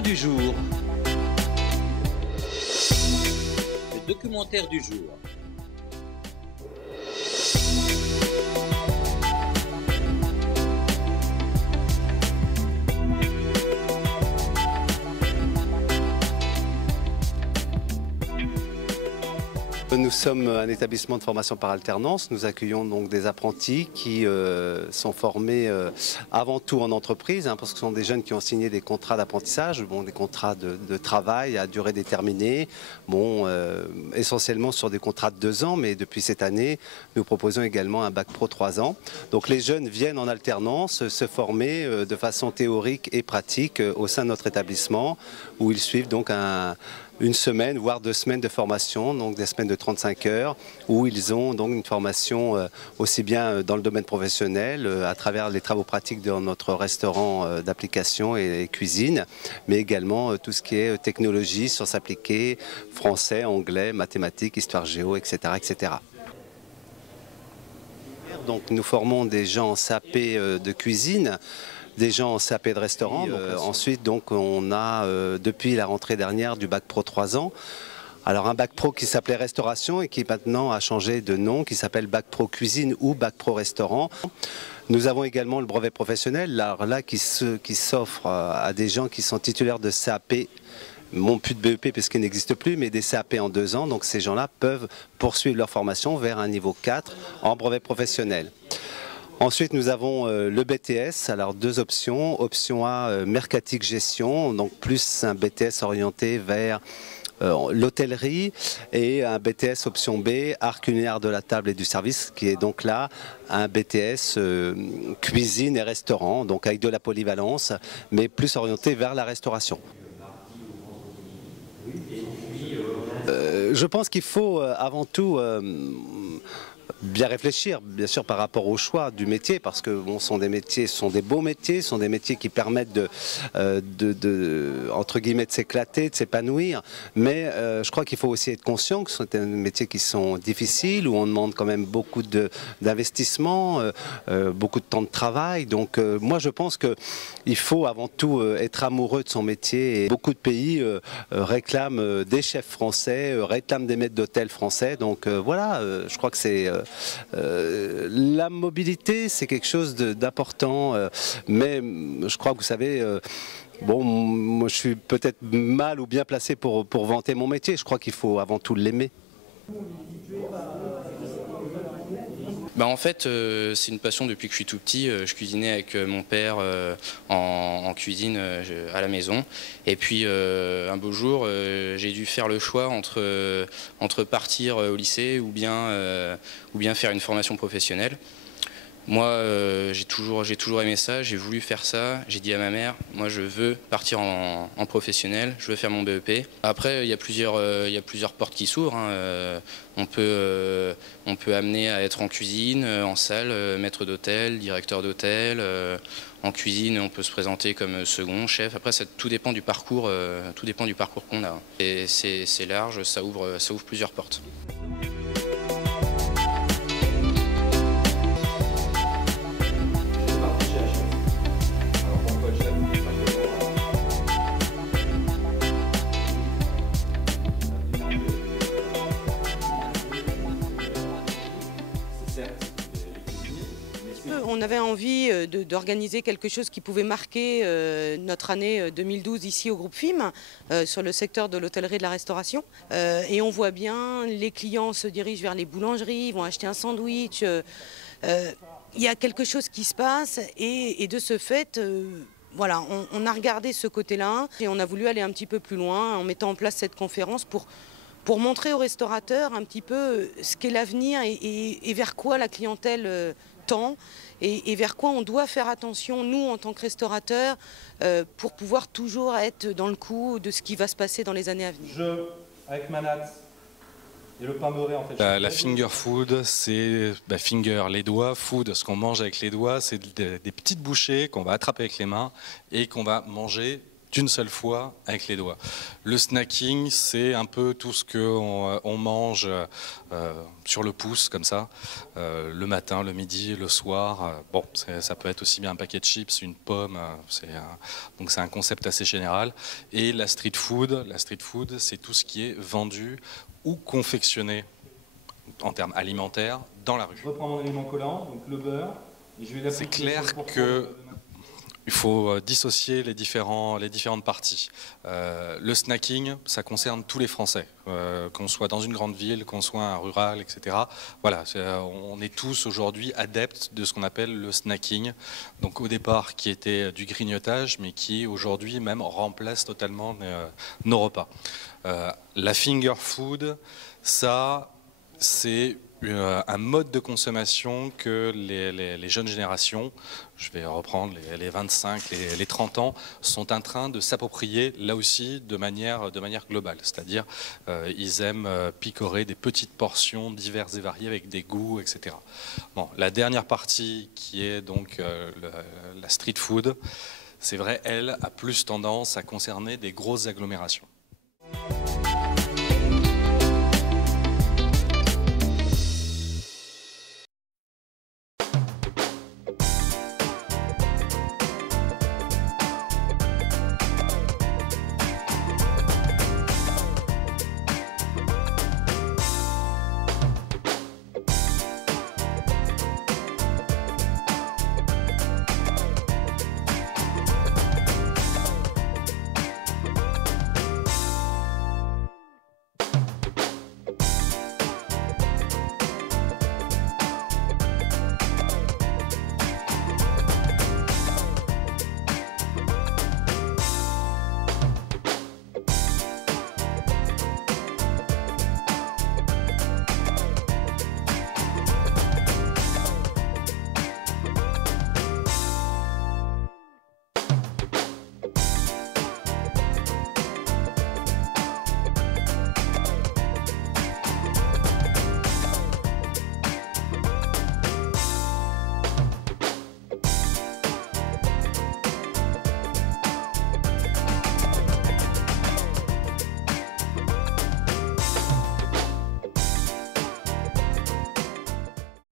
photo du jour. Le documentaire du jour. Nous sommes un établissement de formation par alternance. Nous accueillons donc des apprentis qui sont formés avant tout en entreprise, parce que ce sont des jeunes qui ont signé des contrats d'apprentissage, des contrats de travail à durée déterminée, essentiellement sur des contrats de 2 ans, mais depuis cette année, nous proposons également un bac pro 3 ans. Donc les jeunes viennent en alternance se former de façon théorique et pratique au sein de notre établissement, où ils suivent donc une semaine, voire 2 semaines de formation, donc des semaines de 35 heures, où ils ont donc une formation aussi bien dans le domaine professionnel, à travers les travaux pratiques dans notre restaurant d'application et cuisine, mais également tout ce qui est technologie, sciences appliquées, français, anglais, mathématiques, histoire géo, etc., etc. Donc nous formons des gens en CAP de cuisine, des gens en CAP de restaurant. Ensuite, donc, on a, depuis la rentrée dernière, du bac pro 3 ans. Alors un bac pro qui s'appelait restauration et qui maintenant a changé de nom, qui s'appelle bac pro cuisine ou bac pro restaurant. Nous avons également le brevet professionnel, là qui s'offre à des gens qui sont titulaires de CAP, plus de BEP parce qu'il n'existe plus, mais des CAP en 2 ans. Donc ces gens-là peuvent poursuivre leur formation vers un niveau 4 en brevet professionnel. Ensuite, nous avons le BTS, alors 2 options. Option A, mercatique gestion, donc plus un BTS orienté vers l'hôtellerie, et un BTS option B, art culinaire de la table et du service, qui est donc là un BTS cuisine et restaurant, donc avec de la polyvalence, mais plus orienté vers la restauration. Je pense qu'il faut avant tout bien réfléchir, bien sûr, par rapport au choix du métier, parce que ce sont des métiers, ce sont des beaux métiers, ce sont des métiers qui permettent entre guillemets, de s'éclater, de s'épanouir. Mais je crois qu'il faut aussi être conscient que ce sont des métiers qui sont difficiles, où on demande quand même beaucoup d'investissement, beaucoup de temps de travail. Donc moi, je pense qu'il faut avant tout être amoureux de son métier. Et beaucoup de pays réclament des chefs français, réclament des maîtres d'hôtel français. Donc voilà, je crois que c'est la mobilité, c'est quelque chose d'important, mais je crois que vous savez, moi je suis peut-être mal ou bien placé pour vanter mon métier. Je crois qu'il faut avant tout l'aimer. En fait, c'est une passion depuis que je suis tout petit. Je cuisinais avec mon père en cuisine à la maison. Et puis un beau jour, j'ai dû faire le choix entre partir au lycée ou bien faire une formation professionnelle. Moi, j'ai toujours aimé ça, j'ai voulu faire ça. J'ai dit à ma mère, moi je veux partir en professionnel, je veux faire mon BEP. Après, il y a plusieurs portes qui s'ouvrent. On peut amener à être en cuisine, en salle, maître d'hôtel, directeur d'hôtel. En cuisine, on peut se présenter comme second, chef. Après, tout dépend du parcours qu'on a. Et c'est large, ça ouvre plusieurs portes. On avait envie d'organiser quelque chose qui pouvait marquer notre année 2012 ici au groupe FIM, sur le secteur de l'hôtellerie et de la restauration. Et on voit bien, les clients se dirigent vers les boulangeries, ils vont acheter un sandwich. Il y a quelque chose qui se passe et de ce fait, voilà, on a regardé ce côté-là et on a voulu aller un petit peu plus loin en mettant en place cette conférence pour montrer aux restaurateurs un petit peu ce qu'est l'avenir et vers quoi la clientèle tend et vers quoi on doit faire attention, nous, en tant que restaurateurs, pour pouvoir toujours être dans le coup de ce qui va se passer dans les années à venir. Avec ma natte et le pain beurré, en fait. La finger food, c'est finger, les doigts, food, ce qu'on mange avec les doigts, c'est des petites bouchées qu'on va attraper avec les mains et qu'on va manger d'une seule fois avec les doigts. Le snacking, c'est un peu tout ce qu'on mange sur le pouce, comme ça, le matin, le midi, le soir. Bon, ça peut être aussi bien un paquet de chips, une pomme, donc c'est un concept assez général. Et la street food, c'est tout ce qui est vendu ou confectionné en termes alimentaires dans la rue. Je reprends mon élément collant, donc le beurre. C'est clair qu'il faut dissocier les différentes parties. Le snacking, ça concerne tous les Français, qu'on soit dans une grande ville, qu'on soit un rural, etc. Voilà, on est tous aujourd'hui adeptes de ce qu'on appelle le snacking. Donc au départ, qui était du grignotage, mais qui aujourd'hui même remplace totalement nos repas. La finger food, ça, c'est un mode de consommation que les jeunes générations, je vais reprendre les 25, les 30 ans, sont en train de s'approprier là aussi de manière globale. C'est-à-dire ils aiment picorer des petites portions diverses et variées avec des goûts, etc. Bon, la dernière partie qui est donc la street food, c'est vrai, elle a plus tendance à concerner des grosses agglomérations.